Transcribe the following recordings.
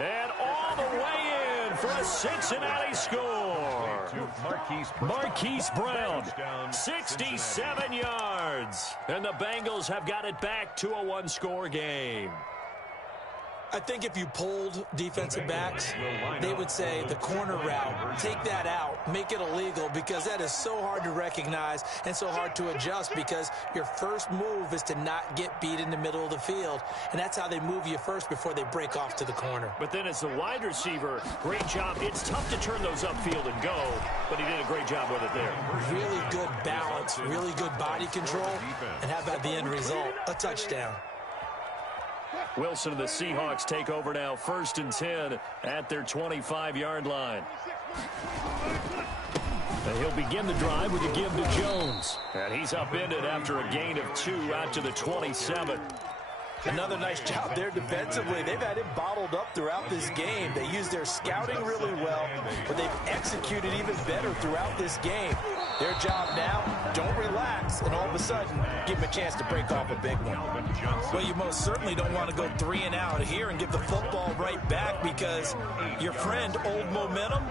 And all the way in for a Cincinnati score. Marquise Brown, 67 yards. And the Bengals have got it back to a one-score game. I think if you polled defensive backs, they would say the corner route, take that out, make it illegal, because that is so hard to recognize and so hard to adjust, because your first move is to not get beat in the middle of the field, and that's how they move you first before they break off to the corner. But then as the wide receiver, great job. It's tough to turn those upfield and go, but he did a great job with it there. Really good balance, really good body control, and how about the end result? A touchdown. Wilson and the Seahawks take over now, 1st and 10 at their 25-yard line. And he'll begin the drive with a give to Jones. And he's upended after a gain of 2 out to the 27. Another nice job there defensively. They've had him bottled up throughout this game. They used their scouting really well, but they've executed even better throughout this game. Their job now, don't relax, and all of a sudden, give him a chance to break off a big one. Well, you most certainly don't want to go 3 and out here and give the football right back, because your friend, Old Momentum,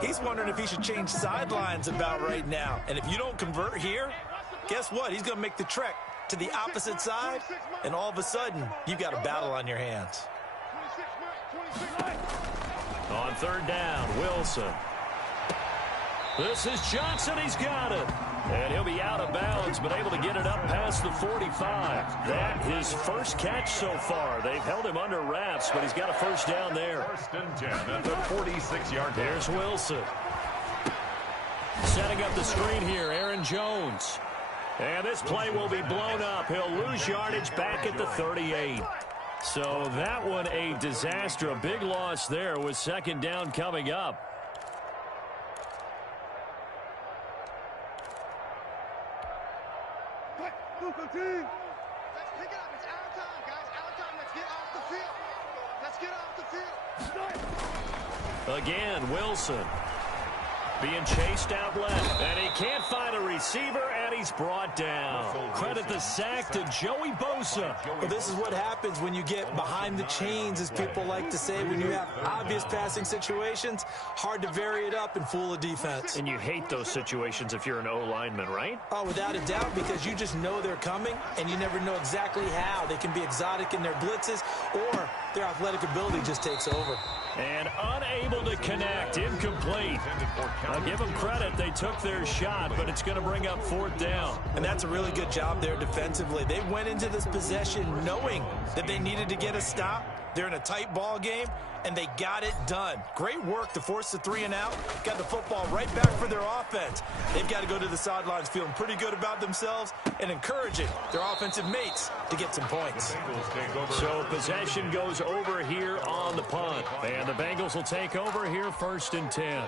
he's wondering if he should change sidelines about right now. And if you don't convert here, guess what? He's going to make the trek to the opposite side, and all of a sudden, you've got a battle on your hands. On 3rd down, Wilson. This is Johnson. He's got it. And he'll be out of bounds, but able to get it up past the 45. That his first catch so far. They've held him under wraps, but he's got a first down there. 1st and 10 at the 46-yard line. There's Wilson. Setting up the screen here, Aaron Jones. And this play will be blown up. He'll lose yardage back at the 38. So that one a disaster. A big loss there with 2nd down coming up. Let's pick it up. It's our time, guys. Our time. Let's get off the field. Let's get off the field. Again, Wilson being chased out left. And he can't find a receiver, and he's brought down. Credit the sack to Joey Bosa. Well, this is what happens when you get behind the chains, as people like to say. When you have obvious passing situations, hard to vary it up and fool a defense. And you hate those situations if you're an O-lineman, right? Oh, without a doubt, because you just know they're coming, and you never know exactly how. They can be exotic in their blitzes, or their athletic ability just takes over. And unable to connect, incomplete. I'll give them credit. They took their shot, but it's going to bring up 4th down. And that's a really good job there defensively. They went into this possession knowing that they needed to get a stop. They're in a tight ball game, and they got it done. Great work to force the 3 and out. Got the football right back for their offense. They've got to go to the sidelines feeling pretty good about themselves and encouraging their offensive mates to get some points. So possession goes over here on the punt. And the Bengals will take over here, 1st and 10.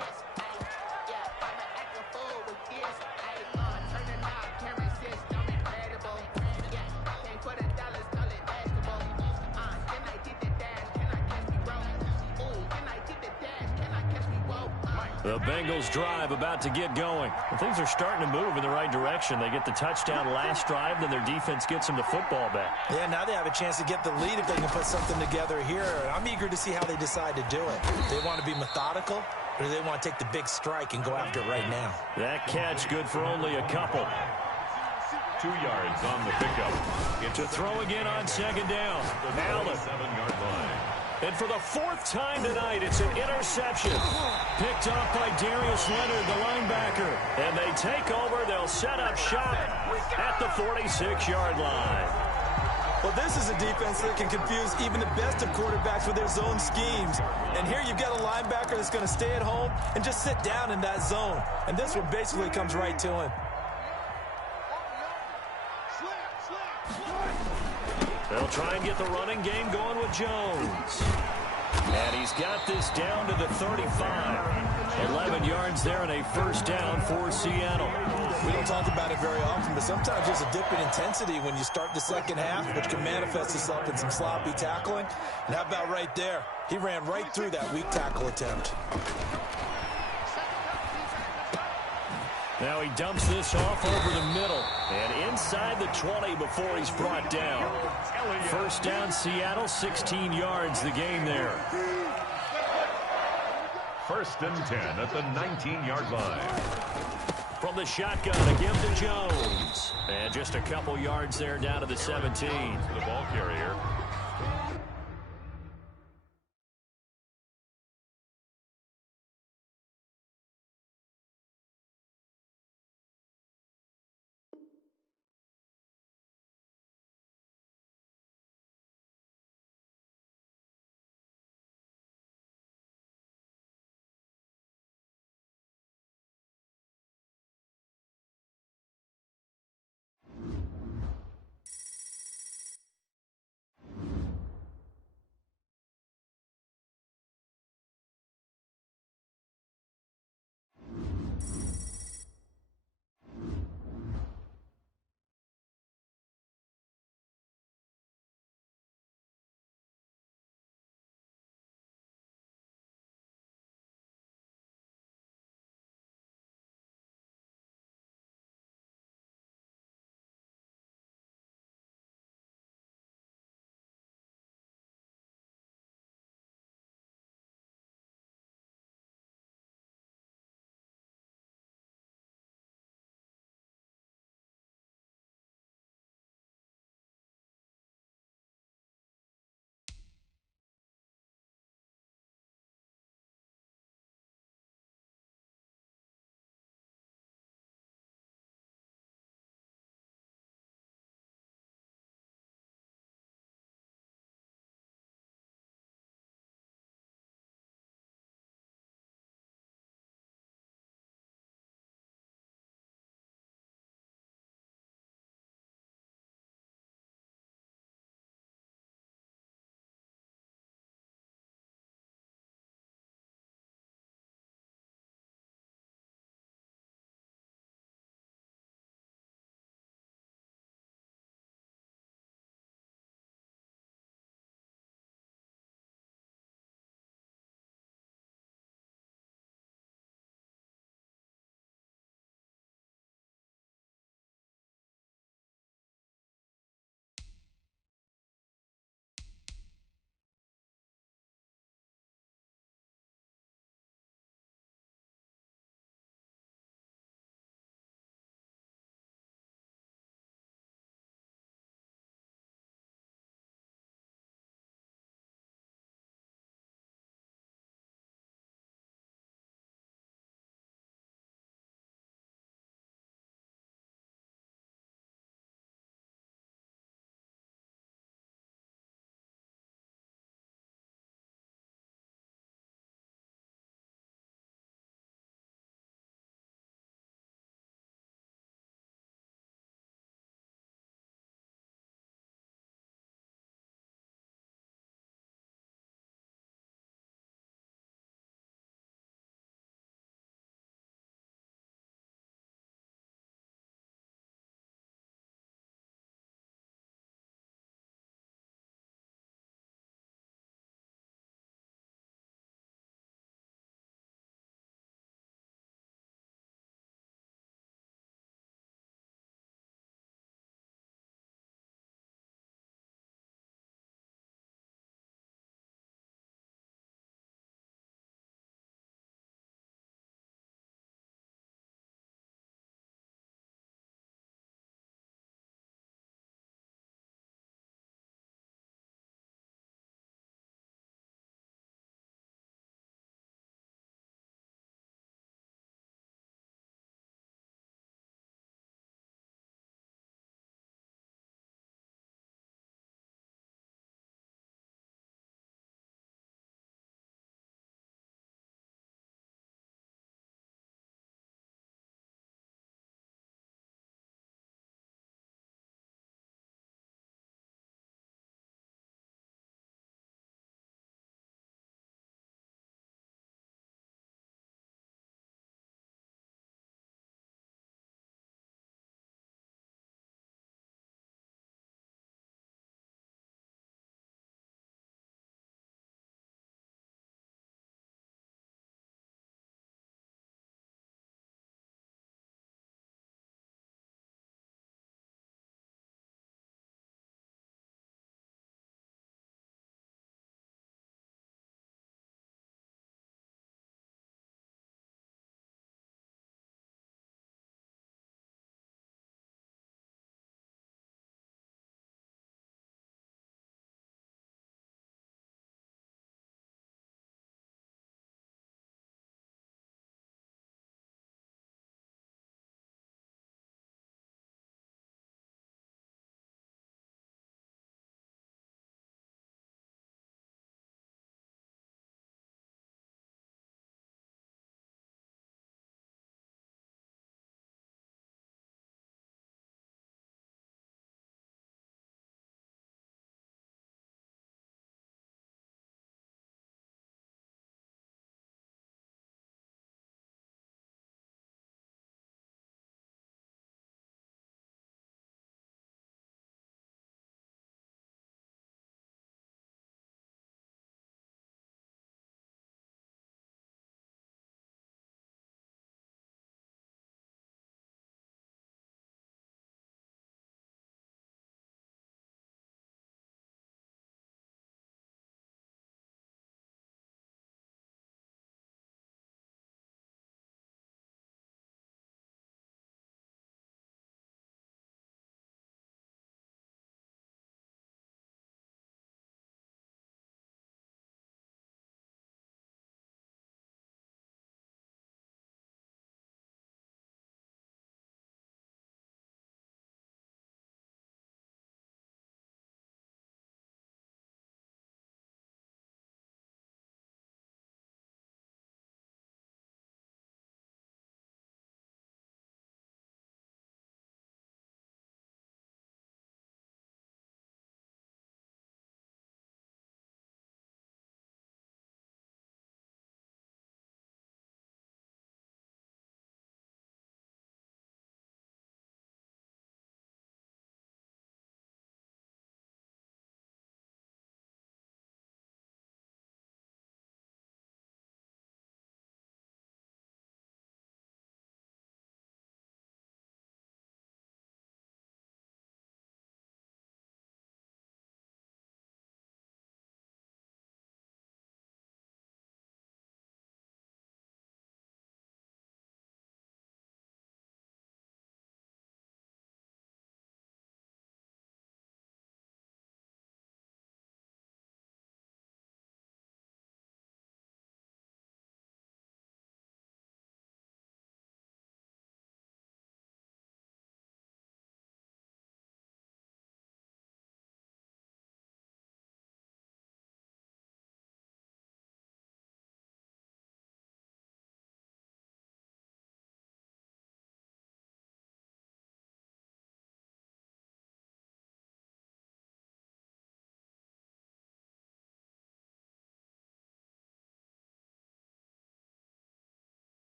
The Bengals drive about to get going. And things are starting to move in the right direction. They get the touchdown last drive, then their defense gets them the football back. Yeah, now they have a chance to get the lead if they can put something together here. I'm eager to see how they decide to do it. Do they want to be methodical, or do they want to take the big strike and go after it right now? That catch good for only a couple. 2 yards on the pickup. To throw again on 2nd down. Allen. 7-yard line. And for the 4th time tonight, it's an interception. Picked off by Darius Leonard, the linebacker. And they take over. They'll set up shop at the 46-yard line. Well, this is a defense that can confuse even the best of quarterbacks with their zone schemes. And here you've got a linebacker that's going to stay at home and just sit down in that zone. And this one basically comes right to him. They'll try and get the running game going with Jones. And he's got this down to the 35. 11 yards there and a 1st down for Seattle. We don't talk about it very often, but sometimes there's a dip in intensity when you start the 2nd half, which can manifest itself in some sloppy tackling. And how about right there? He ran right through that weak tackle attempt. Now he dumps this off over the middle and inside the 20 before he's brought down. 1st down, Seattle, 16 yards the game there. First and 10 at the 19-yard line. From the shotgun, a give to Jones. And just a couple yards there down to the 17. The ball carrier.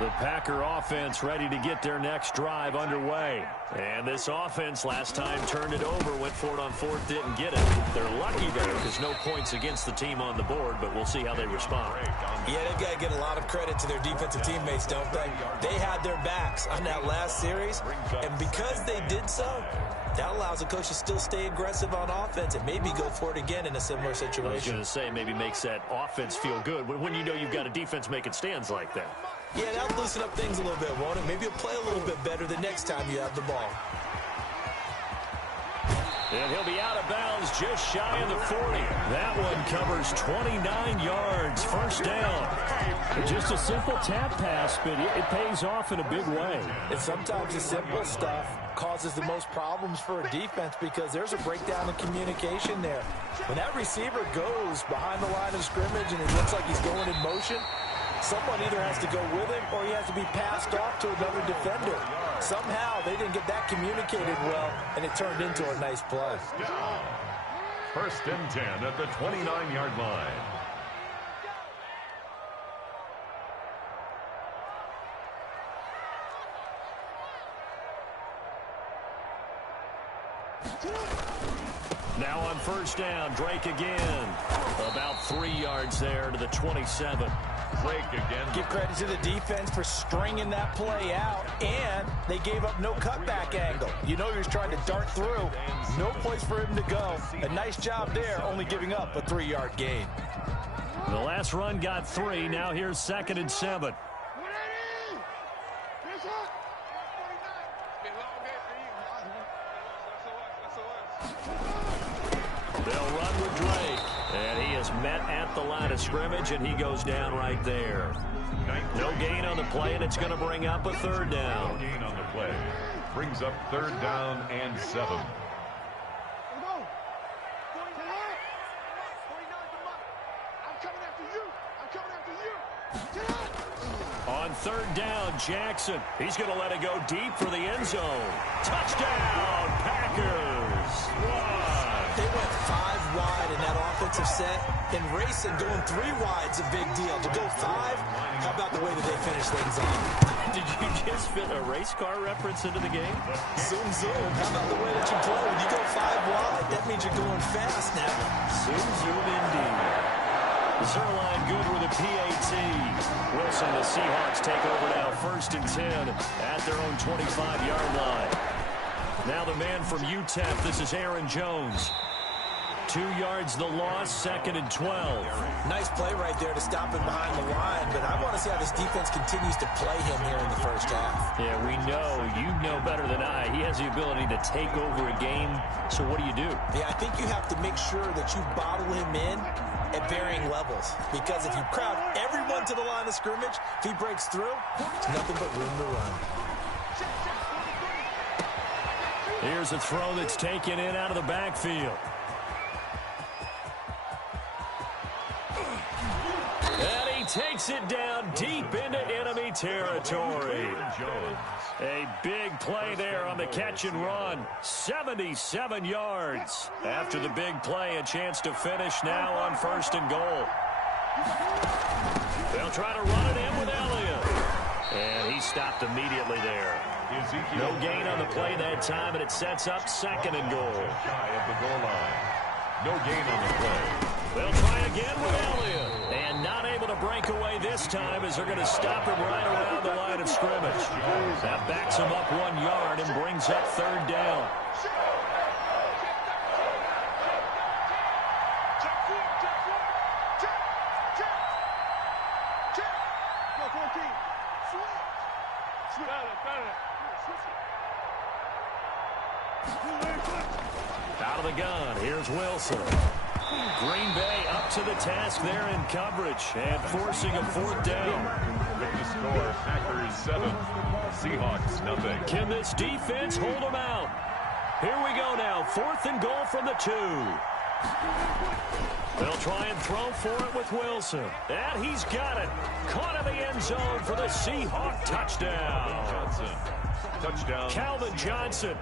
The Packer offense ready to get their next drive underway. And this offense last time turned it over, went for it on fourth, didn't get it. They're lucky there because no points against the team on the board, but we'll see how they respond. Yeah, they've got to get a lot of credit to their defensive teammates, don't they? They had their backs on that last series, and because they did so, that allows the coach to still stay aggressive on offense and maybe go for it again in a similar situation. I was going to say, maybe makes that offense feel good when you know you've got a defense making stands like that. Yeah, that'll loosen up things a little bit, won't it? Maybe you'll play a little bit better the next time you have the ball. And he'll be out of bounds just shy of the 40. That one covers 29 yards. First down. Just a simple tap pass, but it pays off in a big way. And sometimes the simple stuff causes the most problems for a defense because there's a breakdown in communication there. When that receiver goes behind the line of scrimmage and it looks like he's going in motion, someone either has to go with him or he has to be passed off to another defender. Somehow they didn't get that communicated well, and it turned into a nice play. First and 10 at the 29-yard line. Now on first down, Drake again. About 3 yards there to the 27. Drake again. Give credit to the defense for stringing that play out, and they gave up no cutback angle. You know he was trying to dart through. No place for him to go. A nice job there, only giving up a 3-yard gain. The last run got 3. Now here's 2nd and 7. They'll run with Drake. And he is met at the line of scrimmage, and he goes down right there. No gain on the play, and it's going to bring up a 3rd down. No gain on the play. Brings up 3rd down and 7. On 3rd down, Jackson. He's going to let it go deep for the end zone. Touchdown, Packers. They went 5 wide in that offensive set, and racing going 3 wide's a big deal. To go 5, how about the way that they finish things off? Did you just fit a race car reference into the game? Zoom, zoom. How about the way that you play? When you go 5 wide, that means you're going fast now. Zoom, zoom indeed. Zerline good with a PAT. Wilson, the Seahawks take over now, 1st and 10 at their own 25-yard line. Now the man from UTEP, this is Aaron Jones. 2 yards the loss, 2nd and 12. Nice play right there to stop him behind the line, but I want to see how this defense continues to play him here in the first half. Yeah, we know. You know better than I. He has the ability to take over a game, so what do you do? Yeah, I think you have to make sure that you bottle him in at varying levels, because if you crowd everyone to the line of scrimmage, if he breaks through, it's nothing but room to run. Here's a throw that's taken in out of the backfield. And he takes it down deep into enemy territory. A big play there on the catch and run. 77 yards. After the big play, a chance to finish now on 1st and goal. They'll try to run it in with Elliott. And he stopped immediately there. No gain on the play that time, and it sets up 2nd and goal. Shy of the goal line. No gain on the play. They'll try again with Elliott. And not able to break away this time as they're going to stop him right around the line of scrimmage. That backs him up 1 yard and brings up 3rd down. Out of the gun, here's Wilson. Green Bay up to the task there in coverage and forcing a 4th down. With the score, Packers 7, Seahawks nothing. Can this defense hold them out? Here we go now, 4th and goal from the 2. They'll try and throw for it with Wilson. And he's got it. Caught in the end zone for the Seahawk touchdown. Johnson. Touchdown. Calvin Johnson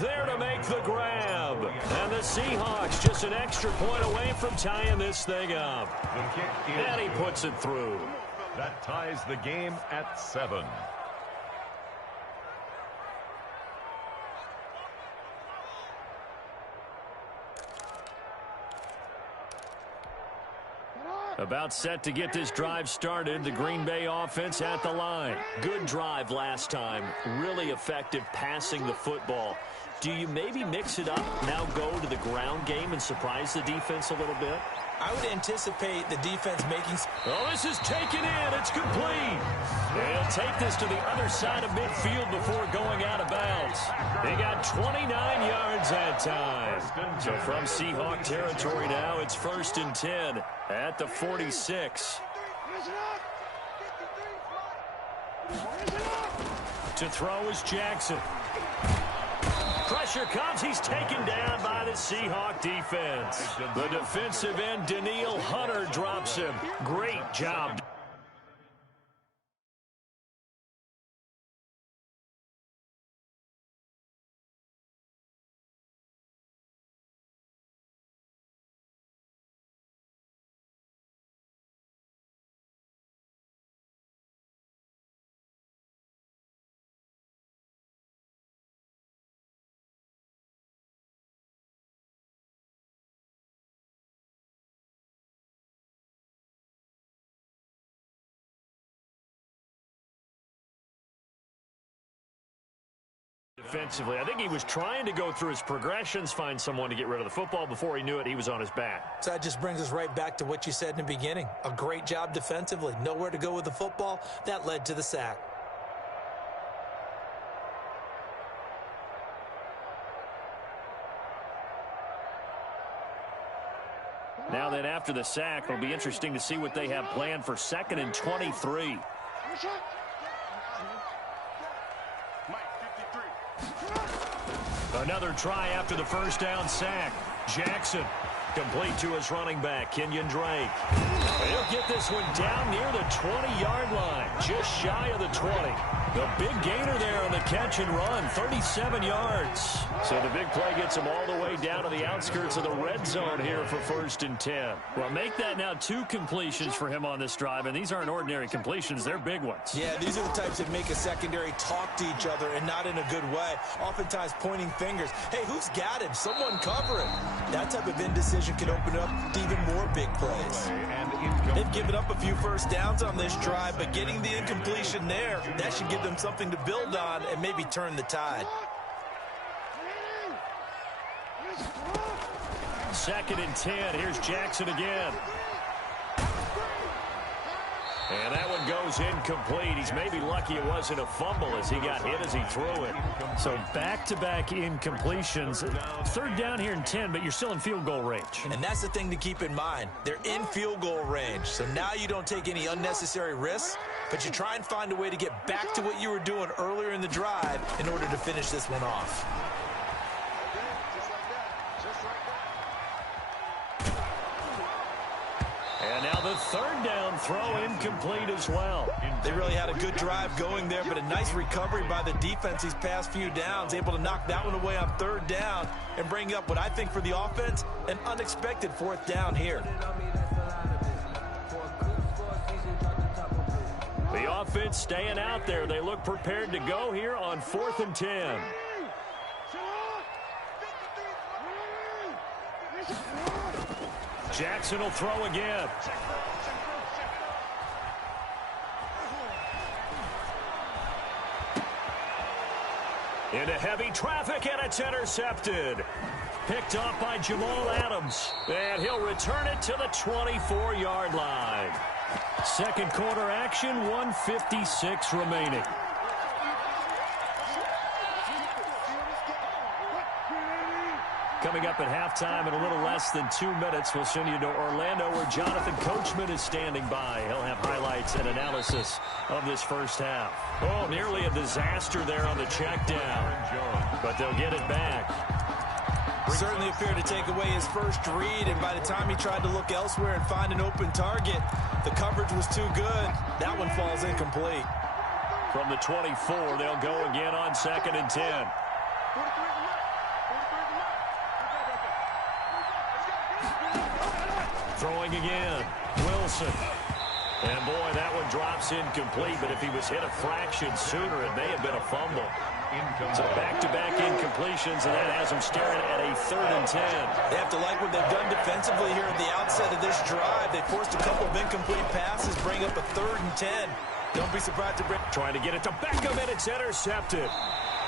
there to make the grab. And the Seahawks just an extra point away from tying this thing up. The kick is And he puts it through. That ties the game at 7. About set to get this drive started. The Green Bay offense at the line. Good drive last time. Really effective passing the football. Do you maybe mix it up, now go to the ground game and surprise the defense a little bit? I would anticipate the defense making... Oh, this is taken in. It's complete. They'll take this to the other side of midfield before going out of bounds. They got 29 yards that time. So from Seahawk territory now, it's 1st and 10 at the 46. To throw is Jackson. Pressure comes. He's taken down by the Seahawk defense. The defensive end, Daniil Hunter, drops him. Great job. Defensively, I think he was trying to go through his progressions, find someone to get rid of the football. Before he knew it, he was on his back. So that just brings us right back to what you said in the beginning. A great job defensively. Nowhere to go with the football. That led to the sack. Now then, after the sack, it'll be interesting to see what they have planned for 2nd and 23. Another try after the first down sack. Jackson complete to his running back, Kenyon Drake. He'll get this one down near the 20-yard line, just shy of the 20. The big gainer there on the catch and run, 37 yards. So the big play gets him all the way down to the outskirts of the red zone here for 1st and 10. Well, make that now 2 completions for him on this drive, and these aren't ordinary completions. They're big ones. Yeah, these are the types that make a secondary talk to each other and not in a good way. Oftentimes pointing fingers. Hey, who's got him? Someone cover him. That type of indecision can open up to even more big plays. They've given up a few first downs on this drive, but getting the incompletion there, that should give them something to build on and maybe turn the tide. 2nd and 10. Here's Jackson again. And that one goes incomplete. He's maybe lucky it wasn't a fumble as he got hit as he threw it. So back-to-back incompletions. 3rd down here and 10, but you're still in field goal range. And that's the thing to keep in mind. They're in field goal range. So now you don't take any unnecessary risks, but you try and find a way to get back to what you were doing earlier in the drive in order to finish this one off. And now the 3rd down throw incomplete as well. They really had a good drive going there, but a nice recovery by the defense these past few downs, able to knock that one away on 3rd down and bring up what I think for the offense, an unexpected 4th down here. The offense staying out there. They look prepared to go here on 4th and 10. Jackson will throw again. Into heavy traffic, and it's intercepted. Picked off by Jamal Adams. And he'll return it to the 24-yard line. 2nd quarter action, 1:56 remaining. Coming up at halftime in a little less than 2 minutes, we'll send you to Orlando where Jonathan Coachman is standing by. He'll have highlights and analysis of this first half. Oh, nearly a disaster there on the check down, but they'll get it back. Certainly appeared to take away his first read, and by the time he tried to look elsewhere and find an open target, the coverage was too good. That one falls incomplete. From the 24, they'll go again on 2nd and 10. Throwing again, Wilson. And, boy, that one drops incomplete, but if he was hit a fraction sooner, it may have been a fumble. So back-to-back incompletions, and that has them staring at a 3rd and 10. They have to like what they've done defensively here at the outset of this drive. They forced a couple of incomplete passes, bring up a 3rd and 10. Don't be surprised to bring... Trying to get it to Beckham, and it's intercepted.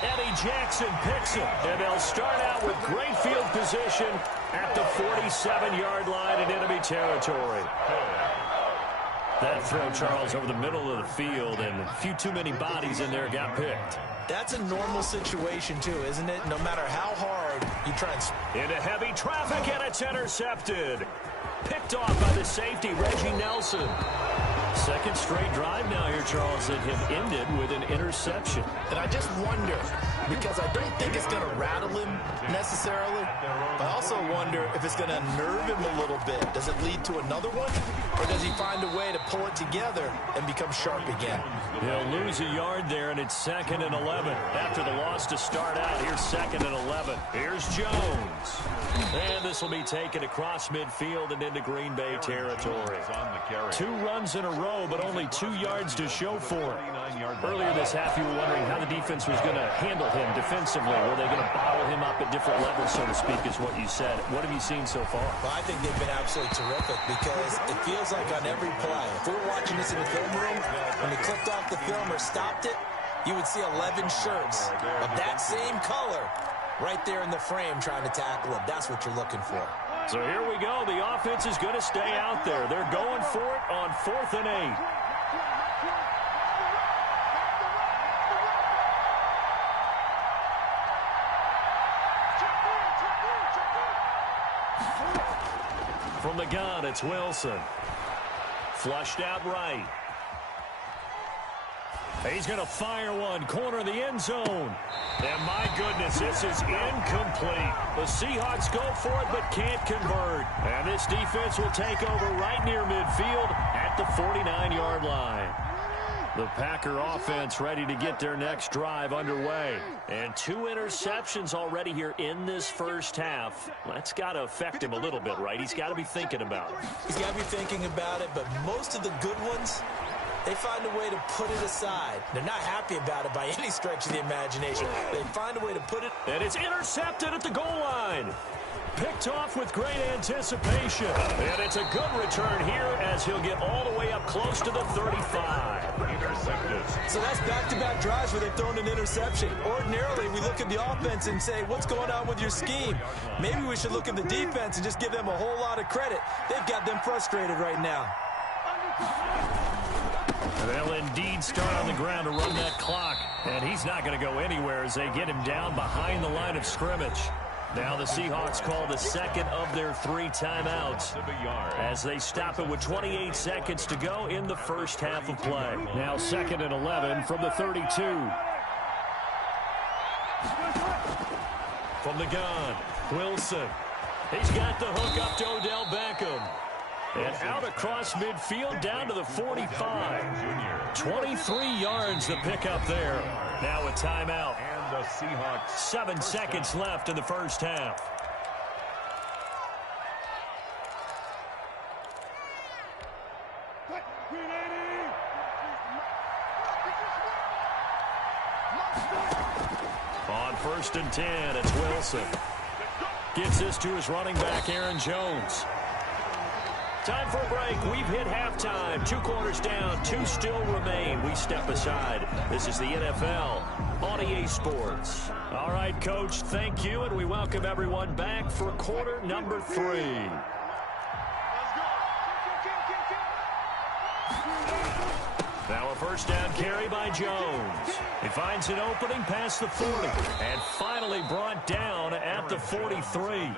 Eddie Jackson picks it, and they'll start out with great field position at the 47-yard line in enemy territory. That throw, Charles, over the middle of the field, and a few too many bodies in there got picked. That's a normal situation, too, isn't it? No matter how hard you try and... Into heavy traffic, and it's intercepted. Picked off by the safety, Reggie Nelson. Second straight drive now here, Charles, that have ended with an interception. And I just wonder, because I don't think it's going to rattle him necessarily, but I also wonder if it's going to unnerve him a little bit. Does it lead to another one, or does he find a way to pull it together and become sharp again? He'll lose a yard there, and it's 2nd and 11. After the loss to start out, here's 2nd and 11. Here's Jones. And this will be taken across midfield and into Green Bay territory. 2 runs in a row, but only 2 yards to show for it. Earlier this half, you were wondering how the defense was going to handle him defensively. Were they going to bottle him up at different levels, so to speak, is what you said. What have you seen so far? Well, I think they've been absolutely terrific because it feels like on every play, if we were watching this in the film room, when we clicked off the film or stopped it, you would see 11 shirts of that same color right there in the frame trying to tackle him. That's what you're looking for. So here we go. The offense is going to stay out there. They're going for it on 4th and 8. From the gun, it's Wilson. Flushed out right. He's going to fire one, corner of the end zone. And my goodness, this is incomplete. The Seahawks go for it but can't convert. And this defense will take over right near midfield at the 49-yard line. The Packer offense ready to get their next drive underway. And 2 interceptions already here in this first half. That's got to affect him a little bit, right? He's got to be thinking about it. He's got to be thinking about it, but most of the good ones, they find a way to put it aside. They're not happy about it by any stretch of the imagination. They find a way to put it. And it's intercepted at the goal line. Picked off with great anticipation. And it's a good return here as he'll get all the way up close to the 35. Intercepted. So that's back-to-back drives where they've thrown an interception. Ordinarily, we look at the offense and say, what's going on with your scheme? Maybe we should look at the defense and just give them a whole lot of credit. They've got them frustrated right now. They'll indeed start on the ground to run that clock. And he's not going to go anywhere as they get him down behind the line of scrimmage. Now the Seahawks call the second of their 3 timeouts as they stop it with 28 seconds to go in the first half of play. Now 2nd and 11 from the 32. From the gun, Wilson. He's got the hook up to Odell Beckham. And out across midfield down to the 45. 23 yards to pick up there. Now a timeout. And the Seahawks. 7 seconds left in the first half. On 1st and 10, it's Wilson. Gets this to his running back, Aaron Jones. Time for a break. We've hit halftime. 2 quarters down. 2 still remain. We step aside. This is the NFL on EA Sports. All right, Coach, thank you, and we welcome everyone back for quarter number 3. Now a first down carry by Jones. He finds an opening past the 40 and finally brought down at the 43.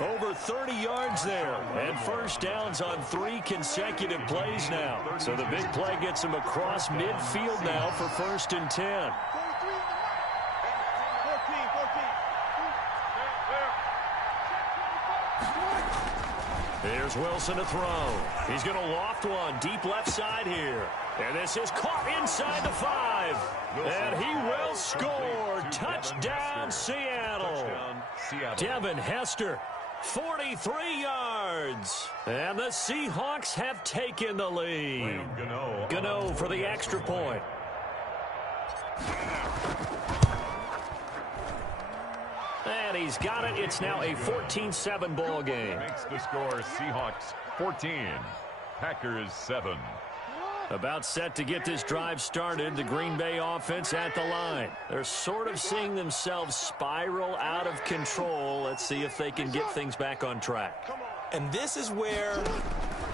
Over 30 yards there and first downs on 3 consecutive plays now. So the big play gets him across midfield now for 1st and 10. Here's Wilson to throw. He's going to loft one deep left side here. And this is caught inside the 5. And he will score. Touchdown, Seattle. Devin Hester 43 yards. And the Seahawks have taken the lead. Gano for the extra point. And he's got it. It's now a 14-7 ball game. Makes the score Seahawks 14, Packers 7. About set to get this drive started. The Green Bay offense at the line. They're sort of seeing themselves spiral out of control. Let's see if they can get things back on track. And this is where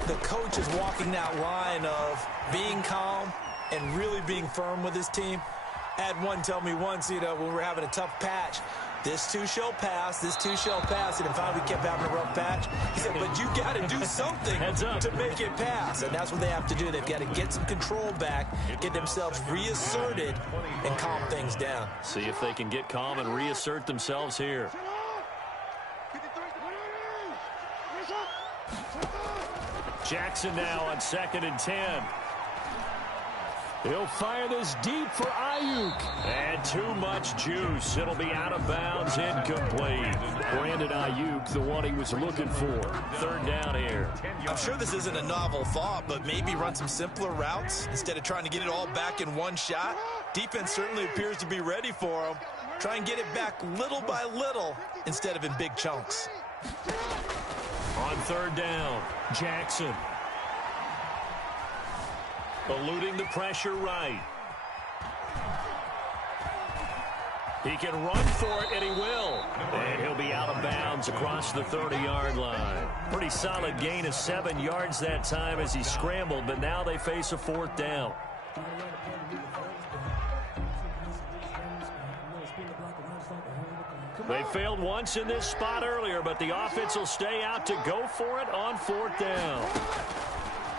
the coach is walking that line of being calm and really being firm with his team. I had one tell me once, when we were having a tough patch, this too shall pass, this too shall pass. And finally we kept having a rough patch. He said, but you got to do something to make it pass. And that's what they have to do. They've got to get some control back, get themselves reasserted, and calm things down. See if they can get calm and reassert themselves here. Jackson now on 2nd and 10. He'll fire this deep for Ayuk. And too much juice. It'll be out of bounds, incomplete. Brandon Ayuk, the one he was looking for. 3rd down here. I'm sure this isn't a novel thought, but maybe run some simpler routes instead of trying to get it all back in one shot. Defense certainly appears to be ready for him. Try and get it back little by little instead of in big chunks. On 3rd down, Jackson. Eluding the pressure right. He can run for it, and he will. And he'll be out of bounds across the 30-yard line. Pretty solid gain of 7 yards that time as he scrambled, but now they face a 4th down. They failed once in this spot earlier, but the offense will stay out to go for it on 4th down.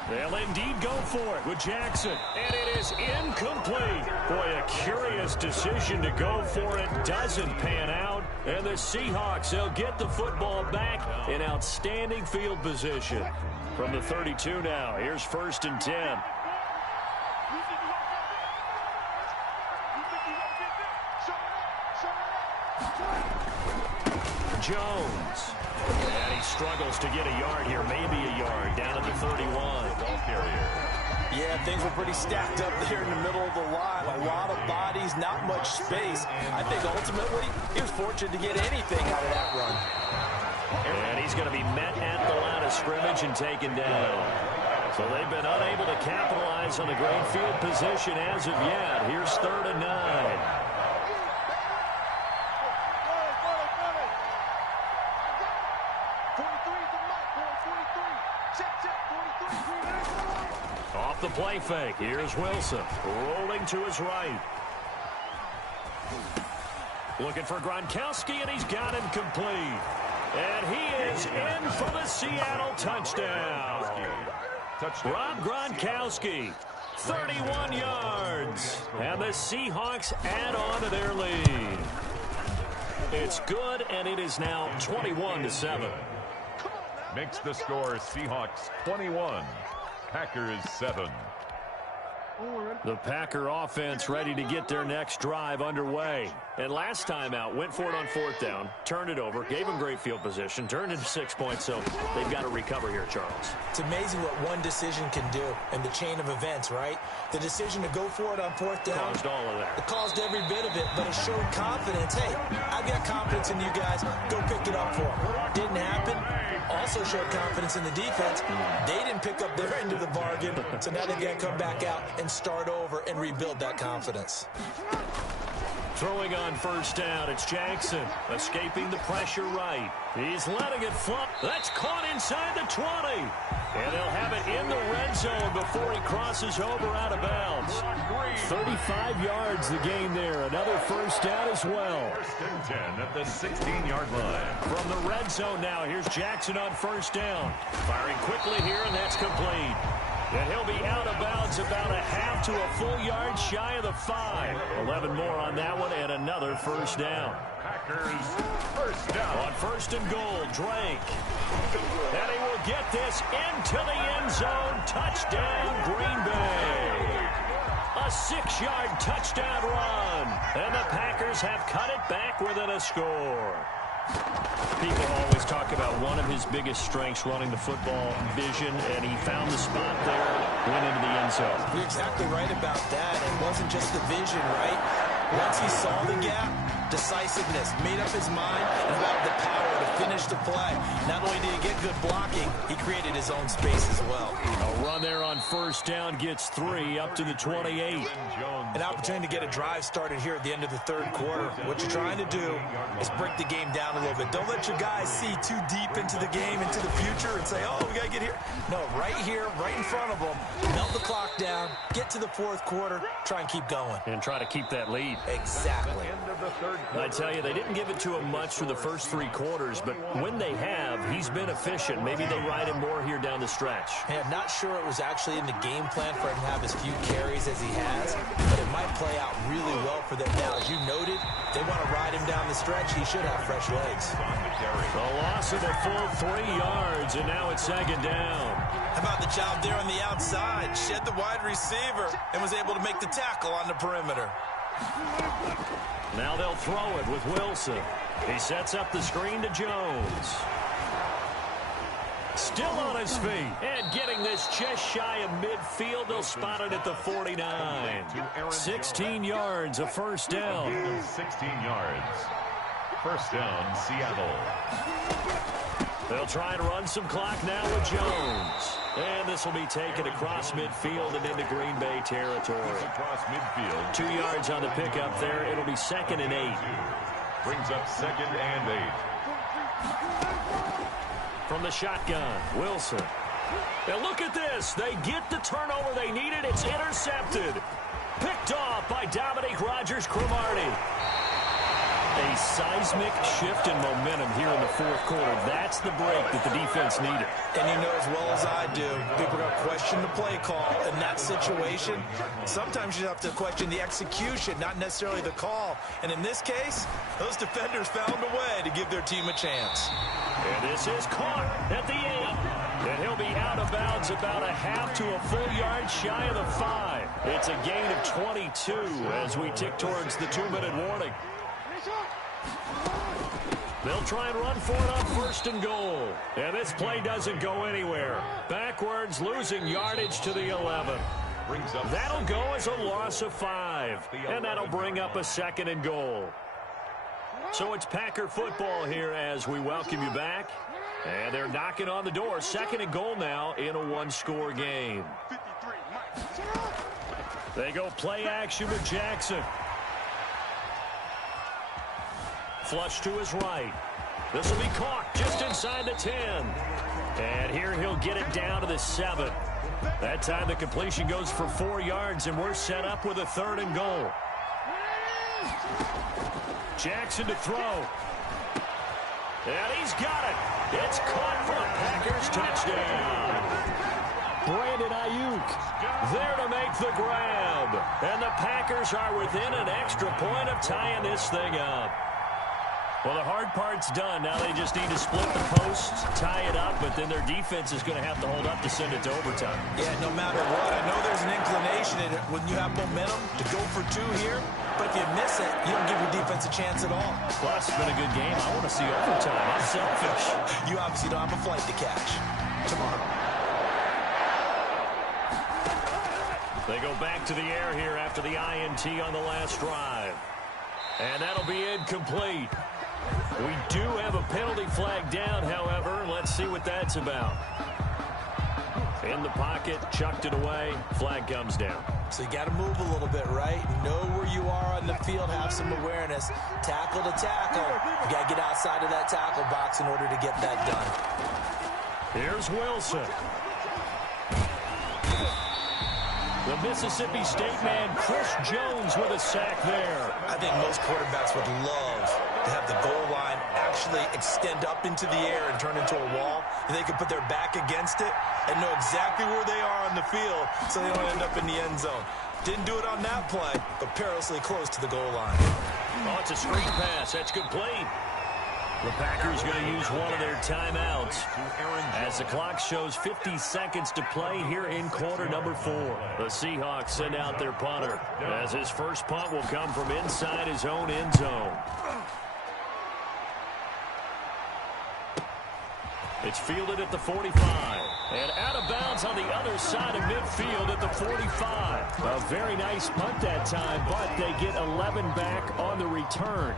They'll indeed go for it with Jackson. And it is incomplete. Boy, a curious decision to go for it. Doesn't pan out. And the Seahawks, they'll get the football back in outstanding field position. From the 32 now, here's 1st and 10. Jones. And he struggles to get a yard here, maybe a yard, down at the 31. Ball carrier. Yeah, things were pretty stacked up there in the middle of the line. A lot of bodies, not much space. I think ultimately he was fortunate to get anything out of that run. And he's going to be met at the line of scrimmage and taken down. So they've been unable to capitalize on the great field position as of yet. Here's 3rd and 9. Off the play fake. Here's Wilson. Rolling to his right. Looking for Gronkowski, and he's got him complete. And he is in for the Seattle touchdown. Rob Gronkowski, 31 yards. And the Seahawks add on to their lead. It's good, and it is now 21-7. Makes the score Seahawks 21, Packers 7. The Packer offense ready to get their next drive underway. And last time out, went for it on 4th down, turned it over, gave them great field position, turned into 6 points, so they've got to recover here, Charles. It's amazing what one decision can do in the chain of events, right? The decision to go for it on 4th down. Caused all of that. It caused every bit of it, but it showed confidence. Hey, I've got confidence in you guys. Go pick it up for them. Didn't happen. Also showed confidence in the defense. They didn't pick up their end of the bargain, so now they've got to come back out and start over and rebuild that confidence. Throwing on 1st down, it's Jackson. Escaping the pressure right. He's letting it flop. That's caught inside the 20. And they'll have it in the red zone before he crosses over out of bounds. 35 yards the gain there. Another 1st down as well. 1st and 10 at the 16-yard line. From the red zone now, here's Jackson on 1st down. Firing quickly here, and that's complete. And he'll be out of bounds about a half to a full yard shy of the 5. 11 more on that one, and another 1st down. Packers 1st down. On 1st and goal, Drake. And he will get this into the end zone. Touchdown, Green Bay. A 6-yard touchdown run. And the Packers have cut it back within a score. People always talk about one of his biggest strengths running the football, vision, and he found the spot there, went into the end zone. You're exactly right about that. It wasn't just the vision, right? Once he saw the gap, decisiveness, made up his mind, and about the power to finish the play. Not only did he get good blocking, he created his own space as well. A run there on first down gets 3 up to the 28. An opportunity to get a drive started here at the end of the third quarter. What you're trying to do is break the game down a little bit. Don't let your guys see too deep into the game, into the future, and say, oh, we got to get here. No, right here, right in front of them. Melt the clock down, get to the fourth quarter, try and keep going. And try to keep that lead. Exactly. I tell you, they didn't give it to him much for the first 3 quarters, but when they have, he's been efficient. Maybe they ride him more here down the stretch. Hey, I'm not sure it was actually in the game plan for him to have as few carries as he has, but it might play out really well for them now. As you noted, they want to ride him down the stretch. He should have fresh legs. A loss of a full 3 yards, and now it's second down. How about the job there on the outside? Shed the wide receiver and was able to make the tackle on the perimeter. Now they'll throw it with Wilson. He sets up the screen to Jones. Still on his feet. And getting this just shy of midfield. They'll spot it at the 49. 16 yards, a first down. 16 yards. First down, Seattle. They'll try and run some clock now with Jones. And this will be taken across midfield and into Green Bay territory. Across midfield. 2 yards on the pickup there. It'll be 2nd and 8. Brings up 2nd and 8. From the shotgun, Wilson. Now look at this. They get the turnover they needed. It's intercepted. Picked off by Dominique Rodgers-Cromartie. A seismic shift in momentum here in the fourth quarter. That's the break that the defense needed. And you know as well as I do, people are going to question the play call. In that situation, sometimes you have to question the execution, not necessarily the call. And in this case, those defenders found a way to give their team a chance. And this is caught at the 8. And he'll be out of bounds about a half to a full yard shy of the 5. It's a gain of 22 as we tick towards the 2-minute warning. They'll try and run for it on 1st and goal. And this play doesn't go anywhere. Backwards, losing yardage to the 11. That'll go as a loss of 5. And that'll bring up a 2nd and goal. So it's Packer football here as we welcome you back. And they're knocking on the door. 2nd and goal now in a 1-score game. They go play action with Jackson. Flush to his right. This will be caught just inside the 10. And here he'll get it down to the 7. That time the completion goes for 4 yards, and we're set up with a 3rd and goal. Jackson to throw. And he's got it. It's caught for a Packers touchdown. Brandon Ayuk there to make the grab. And the Packers are within an extra point of tying this thing up. Well, the hard part's done. Now they just need to split the posts, tie it up, but then their defense is going to have to hold up to send it to overtime. Yeah, no matter what, I know there's an inclination in it when you have momentum to go for 2 here, but if you miss it, you don't give your defense a chance at all. Plus, it's been a good game. I want to see overtime. I'm selfish. You obviously don't have a flight to catch tomorrow. They go back to the air here after the INT on the last drive. And that'll be incomplete. We do have a penalty flag down, however. Let's see what that's about. In the pocket, chucked it away. Flag comes down. So you got to move a little bit, right? Know where you are on the field, have some awareness. Tackle to tackle. You got to get outside of that tackle box in order to get that done. Here's Wilson. The Mississippi State man, Chris Jones, with a sack there. I think most quarterbacks would love to have the goal line actually extend up into the air and turn into a wall. And they could put their back against it and know exactly where they are on the field so they don't end up in the end zone. Didn't do it on that play, but perilously close to the goal line. Oh, it's a screen pass. That's complete. The Packers going to use one of their timeouts as the clock shows 50 seconds to play here in quarter number 4. The Seahawks send out their punter as his first punt will come from inside his own end zone. It's fielded at the 45. And out of bounds on the other side of midfield at the 45. A very nice punt that time, but they get 11 back on the return.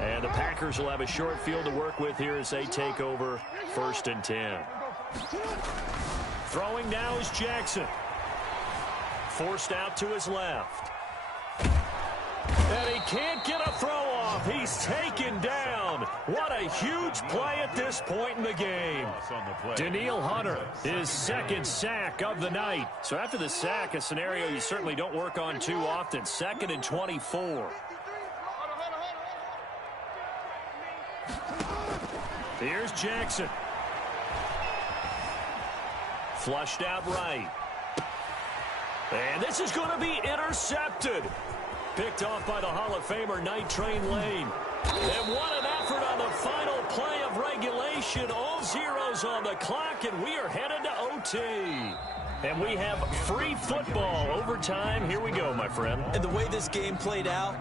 And the Packers will have a short field to work with here as they take over 1st and 10. Throwing now is Jackson. Forced out to his left. And he can't get a throw off. He's taken down. What a huge play at this point in the game. Daniil Hunter, his 2nd sack of the night. So after the sack, a scenario you certainly don't work on too often. 2nd and 24. Here's Jackson. Flushed out right. And this is going to be intercepted. Picked off by the Hall of Famer, Night Train Lane. And what an effort on the final play of regulation. All zeros on the clock, and we are headed to OT. And we have free football overtime. Here we go, my friend. And the way this game played out,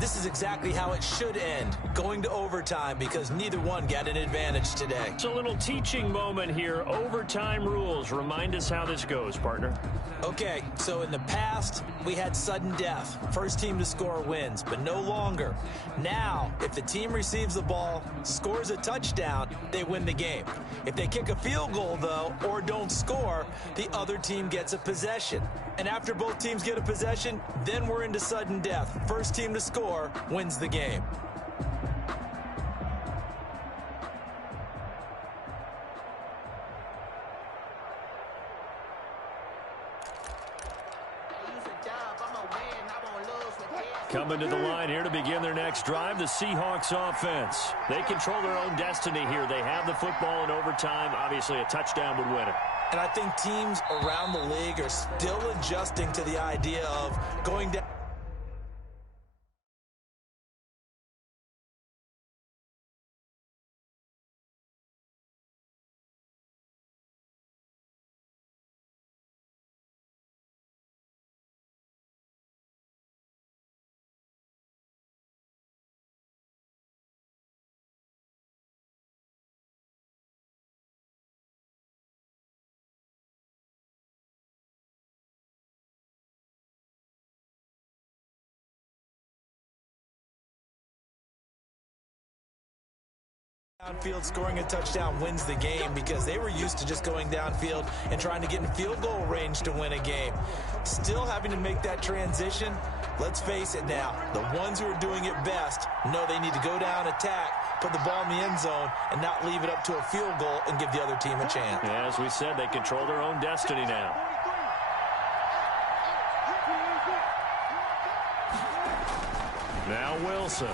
this is exactly how it should end, going to overtime, because neither one got an advantage today. It's a little teaching moment here. Overtime rules. Remind us how this goes, partner. Okay, so in the past, we had sudden death. First team to score wins, but no longer. Now, if the team receives the ball, scores a touchdown, they win the game. If they kick a field goal, though, or don't score, the other team gets a possession. And after both teams get a possession, then we're into sudden death. First team to score wins the game. Coming to the line here to begin their next drive, the Seahawks offense. They control their own destiny here. They have the football in overtime. Obviously, a touchdown would win it. And I think teams around the league are still adjusting to the idea of going down. Downfield, scoring a touchdown wins the game, because they were used to just going downfield and trying to get in field goal range to win a game. Still having to make that transition. Let's face it now, the ones who are doing it best know they need to go down, attack, put the ball in the end zone, and not leave it up to a field goal and give the other team a chance. Yeah, as we said, they control their own destiny now. Now Wilson.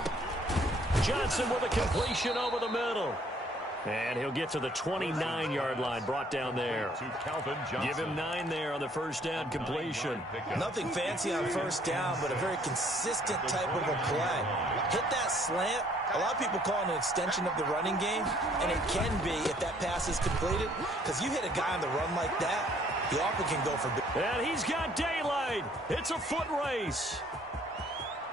Johnson with a completion over the middle. And he'll get to the 29-yard line, brought down there. Give him 9 there on the first down completion. Nothing fancy on first down, but a very consistent type of a play. Hit that slant. A lot of people call it an extension of the running game, and it can be if that pass is completed, because you hit a guy on the run like that, he often can go for big. And he's got daylight. It's a foot race.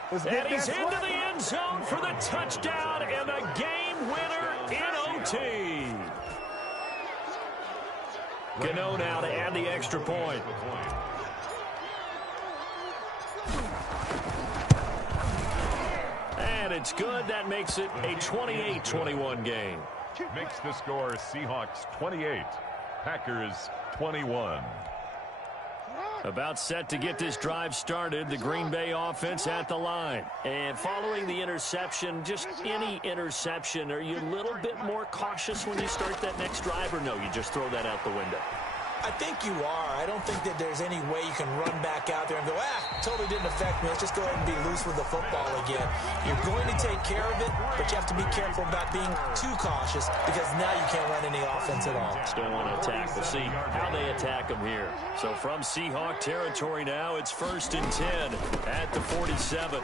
And he's into the end zone for the touchdown and the game winner in OT. Gano now to add the extra point. And it's good. That makes it a 28-21 game. Makes the score Seahawks 28, Packers 21. About set to get this drive started, the Green Bay offense at the line. And following the interception, just any interception, are you a little bit more cautious when you start that next drive, or no, you just throw that out the window? I think you are. I don't think that there's any way you can run back out there and go, totally didn't affect me. Let's just go ahead and be loose with the football again. You're going to take care of it, but you have to be careful about being too cautious, because now you can't run any offense at all. Still want to attack. We'll see how they attack them here. So from Seahawk territory now, it's 1st and 10 at the 47.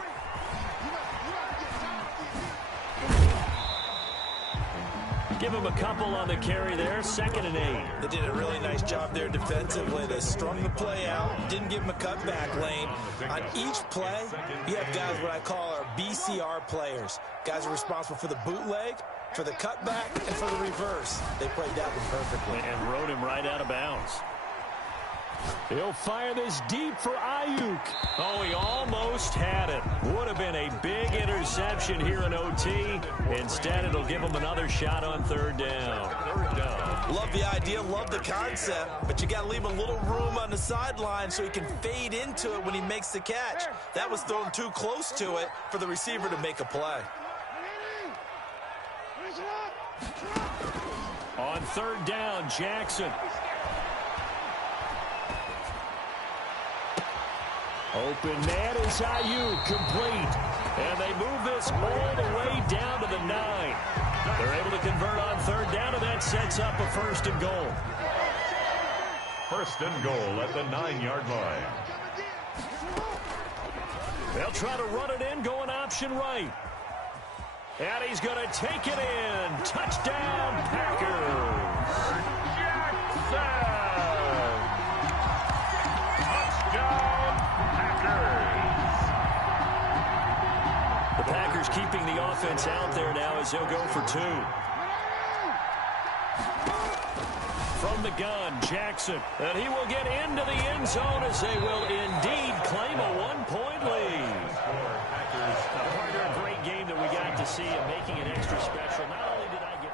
give him a couple on the carry there. 2nd and 8. They did a really nice job there defensively. They strung the play out, didn't give him a cutback lane. On each play, you have guys what I call our BCR players. Guys are responsible for the bootleg, for the cutback, and for the reverse. They played that one perfectly. And rode him right out of bounds. He'll fire this deep for Ayuk. Oh, he almost had it. Would have been a big interception here in OT. Instead, it'll give him another shot on 3rd down. Love the idea, love the concept, but you got to leave a little room on the sideline so he can fade into it when he makes the catch. That was thrown too close to it for the receiver to make a play. On 3rd down, Jackson. Open man is Ayuk, complete. And they move this all the way down to the 9. They're able to convert on 3rd down, and that sets up a 1st and goal. 1st and goal at the 9-yard line. They'll try to run it in, going option right. And he's going to take it in. Touchdown, Packers. Jackson! Touchdown, Packers! The Packers keeping the offense out there now as he'll go for 2. From the gun, Jackson. And he will get into the end zone as they will indeed claim a 1-point lead. A great game that we got to see and making it extra special. Not only did I get...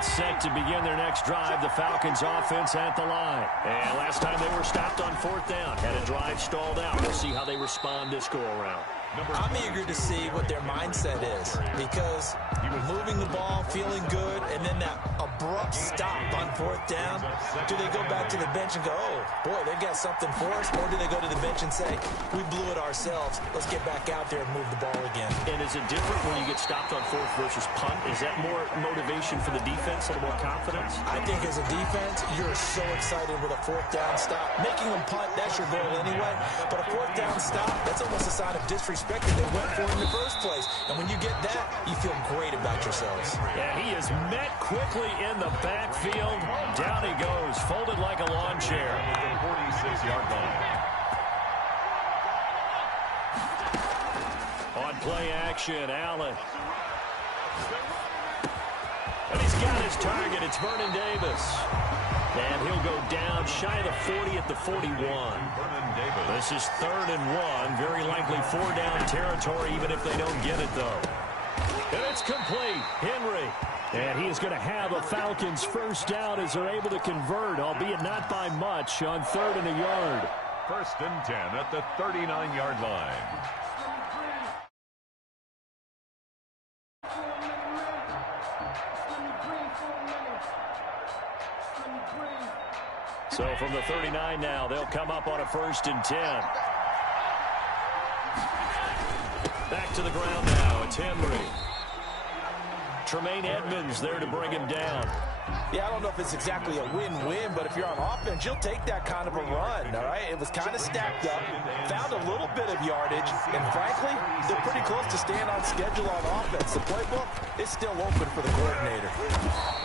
Set to begin their next drive, the Falcons offense at the line. And last time they were stopped on 4th down, had a drive stalled out. We'll see how they respond this go-around. I'm eager to see what their mindset is, because moving the ball, feeling good, and then that abrupt stop on 4th down, do they go back to the bench and go, oh, boy, they've got something for us, or do they go to the bench and say, we blew it ourselves, let's get back out there and move the ball again? And is it different when you get stopped on 4th versus punt? Is that more motivation for the defense, a little more confidence? I think as a defense, you're so excited with a 4th down stop. Making them punt, that's your goal anyway, but a 4th down stop, that's almost a sign of disrespect that they went for in the first place. And when you get that, you feel great about yourselves. Yeah, he is met quickly in the backfield. Down he goes, folded like a lawn chair. 46-yard line. On play action, Allen. And he's got his target. It's Vernon Davis. And he'll go down shy of the 40 at the 41. This is 3rd and 1. Very likely 4-down territory, even if they don't get it, though. And it's complete. Henry. And he is going to have a Falcons 1st down as they're able to convert, albeit not by much, on 3rd and a yard. 1st and 10 at the 39-yard line. So from the 39 now, they'll come up on a 1st and 10. Back to the ground now. It's Henry. Tremaine Edmonds there to bring him down. Yeah, I don't know if it's exactly a win-win, but if you're on offense, you'll take that kind of a run, all right? It was kind of stacked up, found a little bit of yardage, and frankly, they're pretty close to staying on schedule on offense. The playbook is still open for the coordinator.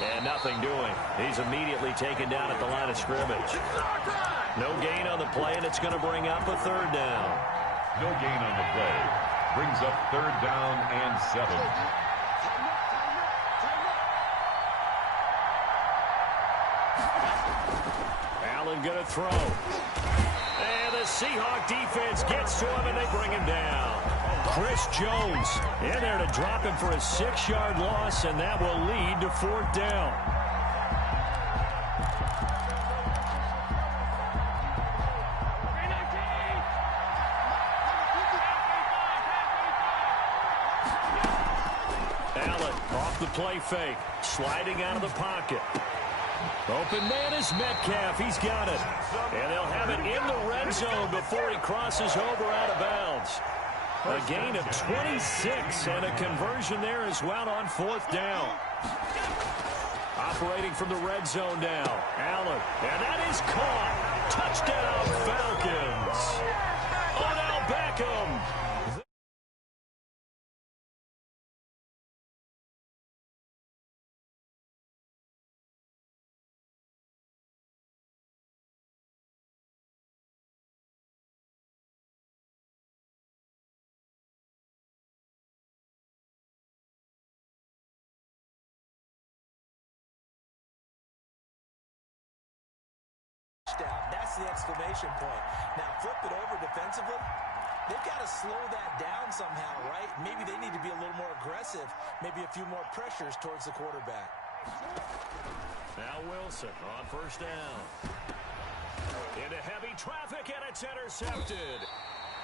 And nothing doing. He's immediately taken down at the line of scrimmage. No gain on the play, and it's going to bring up a 3rd down. No gain on the play. Brings up 3rd down and 7. Allen going to throw. And the Seahawk defense gets to him, and they bring him down. Chris Jones in there to drop him for a 6-yard loss, and that will lead to 4th down. Allen off the play fake, sliding out of the pocket. Open man is Metcalf. He's got it. And they'll have it in the red zone before he crosses over out of bounds. A gain of 26 and a conversion there as well on 4th down. Operating from the red zone now. Allen. And that is caught. Touchdown, Falcons. Odell Beckham. That's the exclamation point. Now flip it over defensively. They've got to slow that down somehow, right? Maybe they need to be a little more aggressive. Maybe a few more pressures towards the quarterback. Now Wilson on 1st down. Into heavy traffic, and it's intercepted.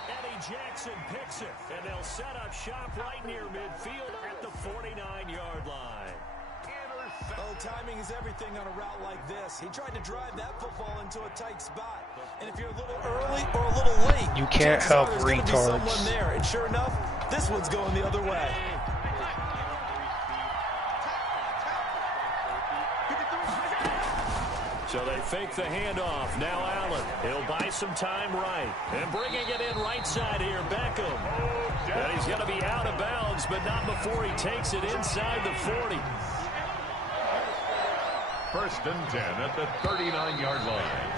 Eddie Jackson picks it, and they'll set up shop right near midfield at the 49-yard line. Oh, timing is everything on a route like this. He tried to drive that football into a tight spot. And if you're a little early or a little late, you can't help there's going to be someone retards. there. And sure enough, this one's going the other way. So they fake the handoff. Now Allen. He'll buy some time right. And bringing it in right side here, Beckham. And he's going to be out of bounds, but not before he takes it inside the 40. 1st and 10 at the 39-yard line.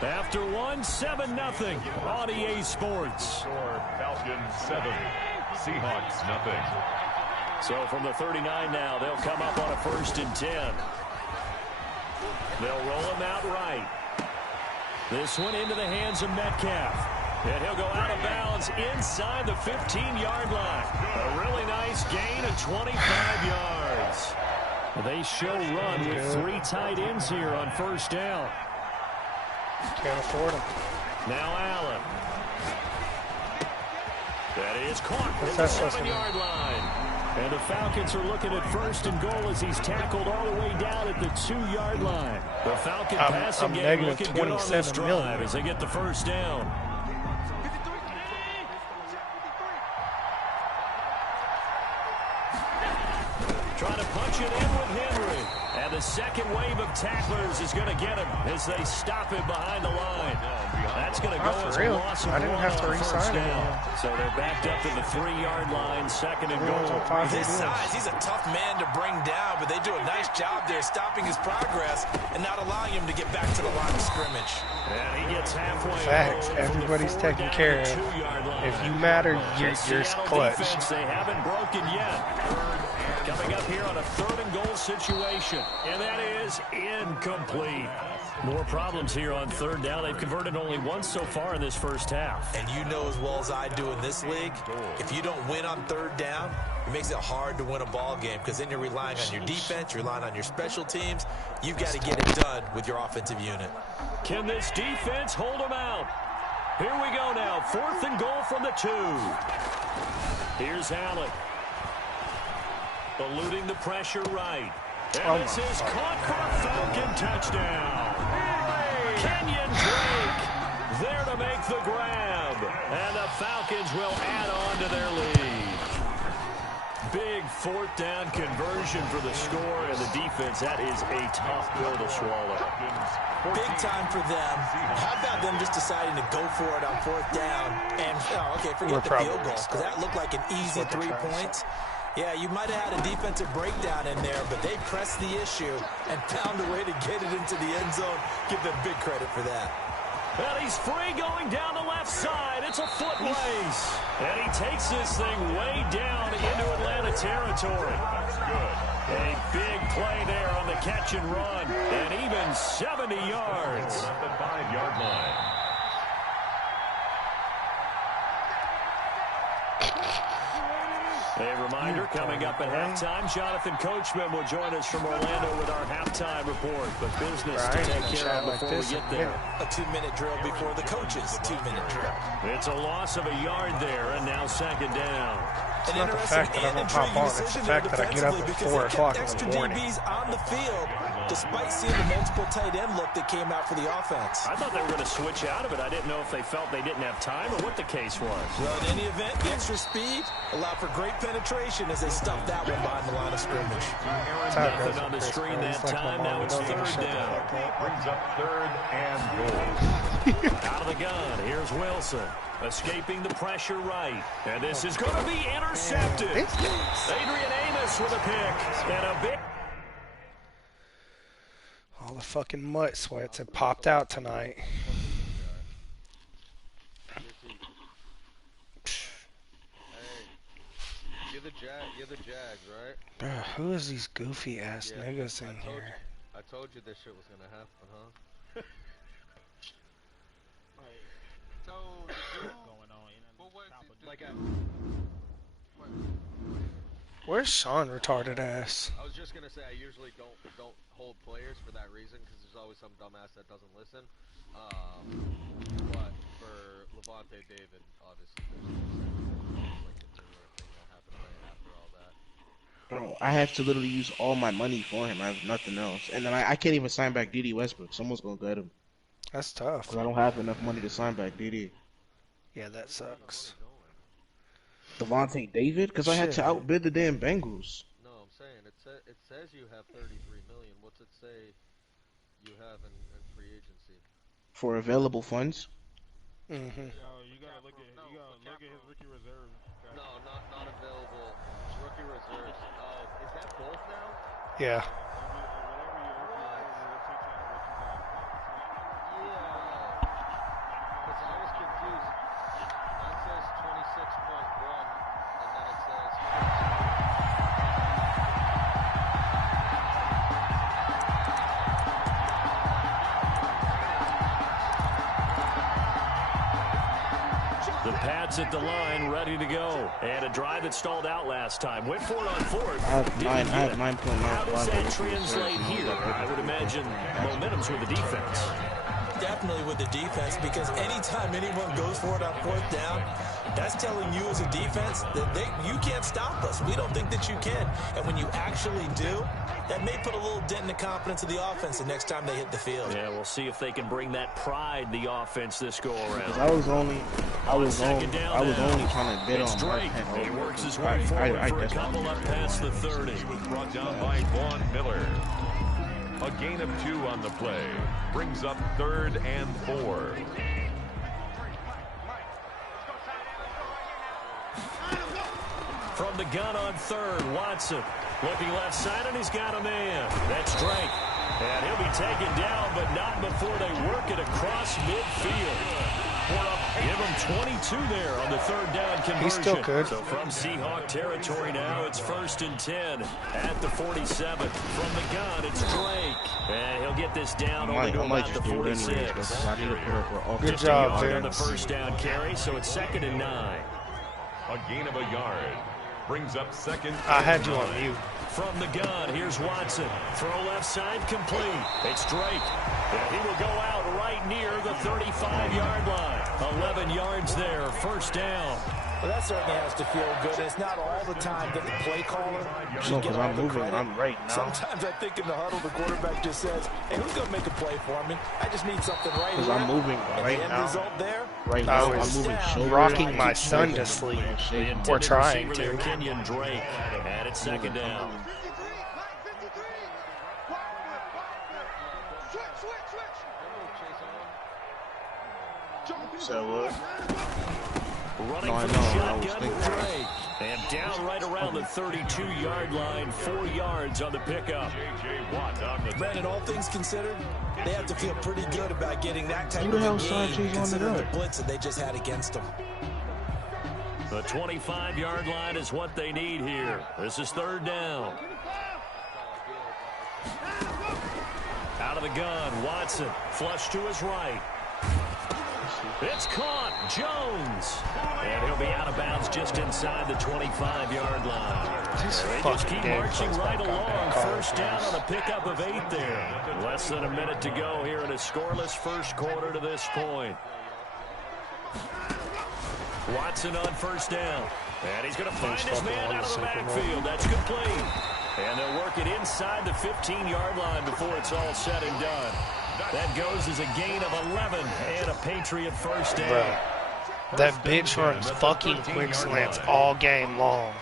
After 7-0 on EA Sports. Score Falcons 7, Seahawks nothing. So from the 39 now, they'll come up on a 1st and 10. They'll roll him out right. This one into the hands of Metcalf. And he'll go out of bounds inside the 15-yard line. A really nice gain of 25 yards. They show run with 3 tight ends here on 1st down. Can't afford them. Now Allen. That is caught at the That's 7-yard line. And the Falcons are looking at 1st and goal as he's tackled all the way down at the 2-yard line. The Falcon passing game looking good on this drive as they get the 1st down. Trying to punch it in with Henry. And the second wave of tacklers is going to get him as they stop him behind the line. That's going to go as a loss of 1 on 1st down. So they're backed up to the 3-yard line, 2nd and goal. With his size, he's a tough man to bring down, but they do a nice job there stopping his progress and not allowing him to get back to the line of scrimmage. And he gets halfway. Facts. Everybody's taken care of. If you matter, you're clutch. Defense, they haven't broken yet. Coming up here on a 3rd and goal situation. And that is incomplete. More problems here on 3rd down. They've converted only once so far in this first half. And you know as well as I do in this league, if you don't win on 3rd down, it makes it hard to win a ball game because then you're relying on your defense, you're relying on your special teams. You've got to get it done with your offensive unit. Can this defense hold them out? Here we go now. 4th and goal from the 2. Here's Allen. Eluding the pressure right. And this is caught for a Falcon touchdown. Kenyon Drake there to make the grab. And the Falcons will add on to their lead. Big fourth down conversion for the score, and the defense, that is a tough pill to swallow. Big time for them. How about them just deciding to go for it on fourth down? And, forget the field goal, because that looked like an easy 3 points. Yeah, you might have had a defensive breakdown in there, but they pressed the issue and found a way to get it into the end zone. Give them big credit for that. And he's free going down the left side. It's a foot race. And he takes this thing way down into Atlanta territory. A big play there on the catch and run. And even 70 yards. At the 5-yard line. A reminder, coming up at halftime, Jonathan Coachman will join us from Orlando with our halftime report. But business to take care of before we get there. A 2-minute drill before the coaches' 2-minute drill. It's a loss of a yard there, and now second down. It's not the fact that I'm going to pop on. It's the fact that I get up at 4 o'clock in the morning. DBs on the field, despite seeing the multiple tight end look that came out for the offense. I thought they were going to switch out of it. I didn't know if they felt they didn't have time or what the case was. Well, in any event, the extra speed allowed for great penetration as they stuffed that one behind the line of scrimmage. Nothing on the screen that time. Now it's third down. Brings up 3rd and goal. Out of the gun. Here's Wilson. Escaping the pressure right. And this is going to be intercepted. Adrian Amos with a pick. And a big... All the fucking mutt sweats have popped out tonight. You're the Jags, right? Bruh, who is these goofy ass niggas in here? I told you this shit was gonna happen, huh? Where's Sean retarded ass? I was just gonna say I usually don't hold players for that reason because there's always some dumbass that doesn't listen. But for Levante David, obviously, there's like a newer thing that happened after all that. Bro, I have to literally use all my money for him. I have nothing else, and then I can't even sign back DD Westbrook. Someone's gonna get him. That's tough. Cause I don't have enough money to sign back DD. Yeah, that sucks. Devontae David? Because I had to outbid the damn Bengals. No, I'm saying it says you have 33 million. What's it say you have in free agency? For available funds? Mm-hmm. You gotta look at his rookie reserve. No, not available. Rookie reserves. Oh, is that both now? Yeah. Because I was confused. Mine says 26.1, and then it says... The Pats at the line, ready to go. And a drive that stalled out last time. Went for it on fourth. I have 9.9. How does that translate here? I would imagine momentum's with the defense. Definitely with the defense, because anytime anyone goes for it on fourth down, that's telling you as a defense that you can't stop us. We don't think that you can. And when you actually do, that may put a little dent in the confidence of the offense the next time they hit the field. Yeah, we'll see if they can bring that pride, the offense, this go around. I was only trying to bid on Drake. He works his way forward for a couple up past the 30. Brought down by Vaughn Miller. A gain of 2 on the play. Brings up 3rd and 4. From the gun on third, Watson looking left side, and he's got a man. That's Drake. And he'll be taken down, but not before they work it across midfield. Give him 22 there on the third down conversion. He's still good. So from Seahawk territory now, it's 1st and 10 at the 47. From the gun, it's Drake. And he'll get this down only to about the 46. Good job, on the Vince. first down carry, so it's 2nd and 9. A gain of a yard. Brings up 2nd. I had you on mute. From the gun, here's Watson. Throw left side complete. It's Drake. And he will go out right right near the 35-yard line. 11 yards there, first down. Well, that certainly has to feel good. It's not all the time that the play caller should No, get because all I'm the moving. credit. I'm right now. Sometimes I think in the huddle, the quarterback just says, hey, who's going to make a play for me? I just need something right here. Because I'm moving And right the end now. result there, Right I now, was I'm moving so rocking my son to sleep. Or trying to. Kenyon Drake. And it's second down. 53, Mike 53. Switch. So what? Running No, I for know. the I was shotgun thinking. with Drake. And down right around the 32-yard line, 4 yards on the pickup. Brandon, all things considered, they have to feel pretty good about getting that type Who of the a hell game, Sanchez on considering the the blitz that they just had against them. The 25-yard line is what they need here. This is third down. Out of the gun, Watson, flush to his right. It's caught, Jones. And he'll be out of bounds just inside the 25-yard line. They just keep marching right along. First down on a pickup of 8 there. Less than a minute to go here in a scoreless first quarter to this point. Watson on first down. And he's going to find his man out of the backfield. That's complete. And they'll work it inside the 15-yard line before it's all said and done. That goes as a gain of 11 and a Patriot first down. Bro, that bitch runs fucking quick slants all game long.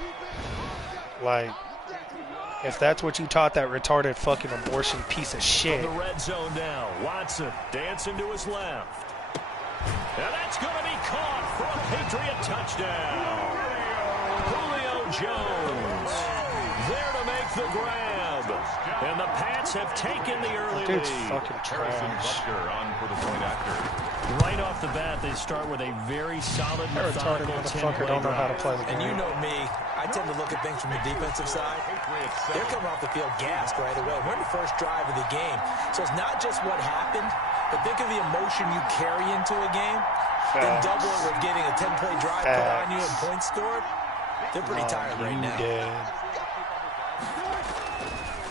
Like, if that's what you taught that retarded fucking abortion piece of shit. From the red zone now, Watson dancing to his left. And that's going to be caught for a Patriot touchdown. Julio Jones there to make the grab. And the Pats have taken the early Dude's lead. fucking trash. On for the point after. Right off the bat, they start with a very solid, That retarded methodical motherfucker don't know how to play the And you game. know me, I tend to look at things from the defensive side. They're coming off the field gassed right away. We're in the first drive of the game. So it's not just what happened, but think of the emotion you carry into a game. Then double it with getting a 10-play drive put on you and points scored. They're pretty tired right now. Dead.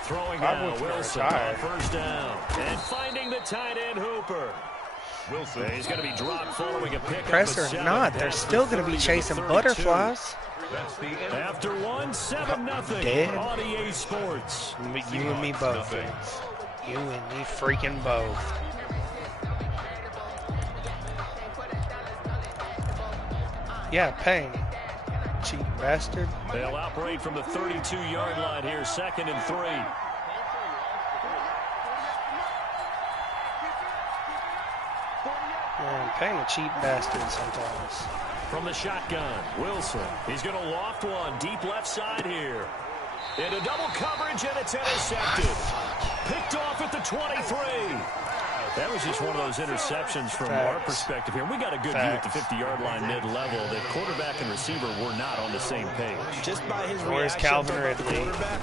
Throwing I now, would Wilson retire. on first down. And finding the tight end Hooper. Wilson. He's going to be dropped following a pickup. Press or not, they're still going to be chasing butterflies. After 1-7-0 Dead. on EA Sports. You and me both. You and me freaking both. Yeah, Payne. Cheap bastard. They'll operate from the 32-yard line here, 2nd and 3. Man, Payne a cheap bastard sometimes. From the shotgun, Wilson. He's going to loft one deep left side here. Into double coverage, and it's intercepted. Picked off at the 23. That was just one of those interceptions from our perspective here. We got a good view at the 50-yard line mid-level. The quarterback and receiver were not on the same page. Just by his Nor is reaction Calvin from the Ridley. quarterback,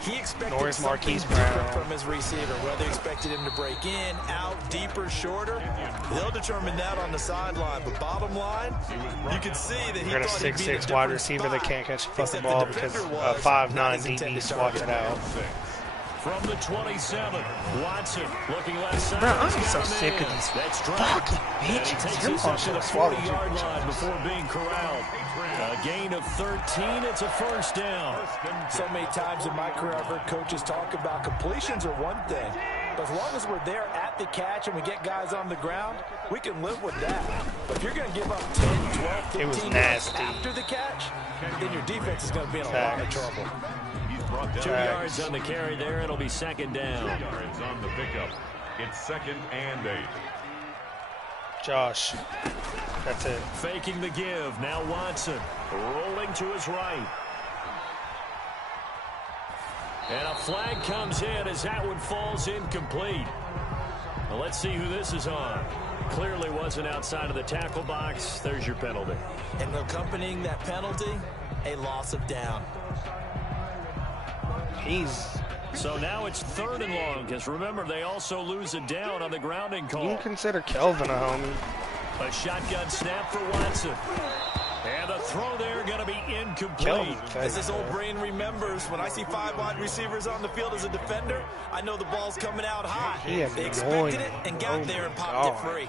he expected Nor is something Marquise different Brown. from his receiver. Whether he expected him to break in, out, deeper, shorter, they'll determine that on the sideline. But bottom line, you can see that he You got a thought he'd be in 6'6" a wide different receiver that spot, can't catch a fucking except the ball because defender a was 5'9" not his DB intended swats it target. out. From the 27, Watson looking left side. Bro, I'm so sick of these fucking bitches. Your mom should have swallowed your 40-yard bitch. line before being corralled. A gain of 13. It's a first down. So many times in my career, I've heard coaches talk about completions are one thing. But as long as we're there at the catch and we get guys on the ground, we can live with that. But if you're going to give up 10, 12, 15 It was yards nasty. after the catch, then your defense is going to be in a lot of trouble. 2 yards on the carry there. It'll be 2nd down. Yards on the pickup. It's 2nd and 8. Josh. That's it. Faking the give. Now Watson rolling to his right. And a flag comes in as that one falls incomplete. Well, let's see who this is on. Clearly wasn't outside of the tackle box. There's your penalty. And accompanying that penalty, a loss of down. So now it's 3rd and long, because remember, they also lose a down on the grounding You call. can consider Kelvin a homie. A shotgun snap for Watson. And the throw there going to be incomplete. As his old brain remembers, when I see 5 wide receivers on the field as a defender, I know the ball's coming out hot. They expected it and got there and popped it free.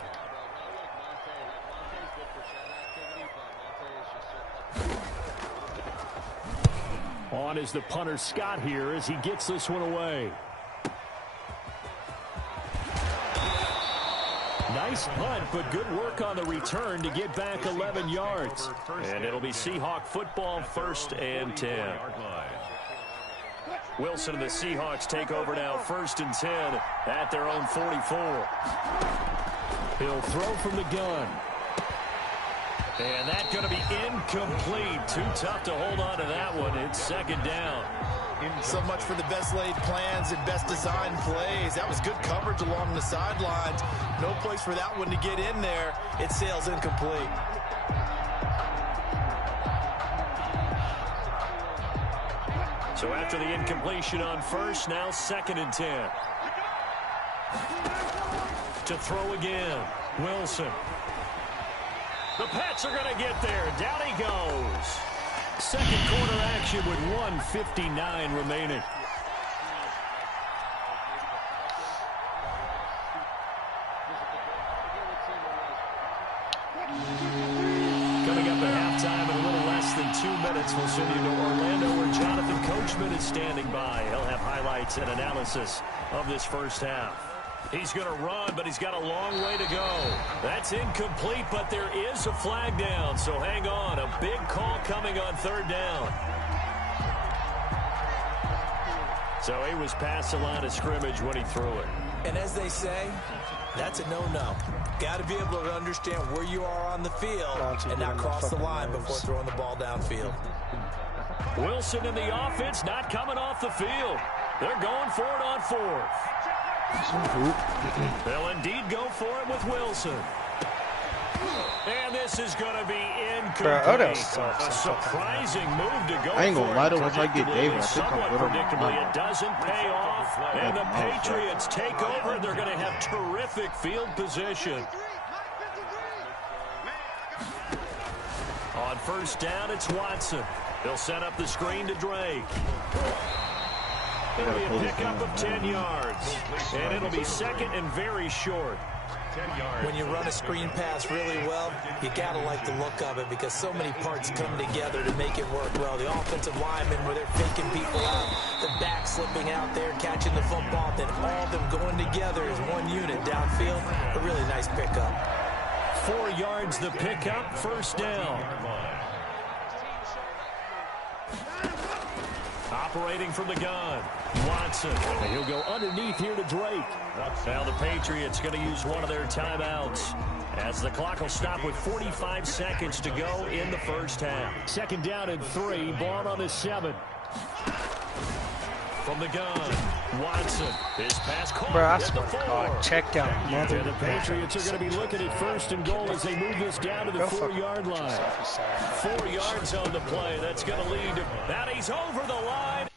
On is the punter Scott here as he gets this one away. Nice punt, but good work on the return to get back 11 yards. And it'll be Seahawk football, 1st and 10. Wilson and the Seahawks take over now, 1st and 10 at their own 44. He'll throw from the gun. And that's going to be incomplete. Too tough to hold on to that one. It's 2nd down. So much for the best laid plans and best designed plays. That was good coverage along the sidelines. No place for that one to get in there. It sails incomplete. So after the incompletion on 1st, now 2nd and 10. To throw again, Wilson. The Pats are going to get there. Down he goes. 2nd quarter action with 1:59 remaining. Coming up at halftime in a little less than 2 minutes, we'll send you to Orlando where Jonathan Coachman is standing by. He'll have highlights and analysis of this first half. He's going to run, but he's got a long way to go. That's incomplete, but there is a flag down, so hang on. A big call coming on 3rd down. So he was past the line of scrimmage when he threw it. And as they say, that's a no-no. Got to be able to understand where you are on the field and not cross the line before throwing the ball downfield. Wilson and the offense not coming off the field. They're going for it on 4th. They'll indeed go for it with Wilson. And this is going to be incomplete. A surprising move to go. I ain't gonna lie to once I get David, I think I'm good on my predictably, it doesn't pay off. And the Patriots take over. They're going to have terrific field position. On 1st down, it's Watson. They'll set up the screen to Drake. It'll be a pickup of 10 yards. And it'll be 2nd and very short. 10 yards. When you run a screen pass really well, you got to like the look of it because so many parts come together to make it work well. The offensive linemen where they're faking people out, the back slipping out there, catching the football, then all of them going together as one unit downfield. A really nice pickup. 4 yards the pickup, 1st down. Operating from the gun, Watson. And he'll go underneath here to Drake. Now the Patriots going to use one of their timeouts as the clock will stop with 45 seconds to go in the first half. 2nd down and 3, ball on the 7. From the gun, Watson. His pass caught at the 4. Check down. And the Patriots are going to be looking at 1st and goal as they move this down to the 4-yard line. 4 yards on the play. That's going to lead to that. He's over the line.